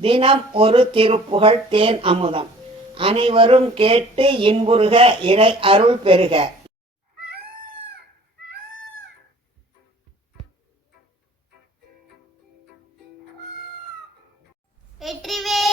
தினம் ஒரு திருப்புகழ் தேன் அமுதம். அனைவரும் கேட்டு இன்புறுக இறை அருள் பெறுக. வெற்றிவே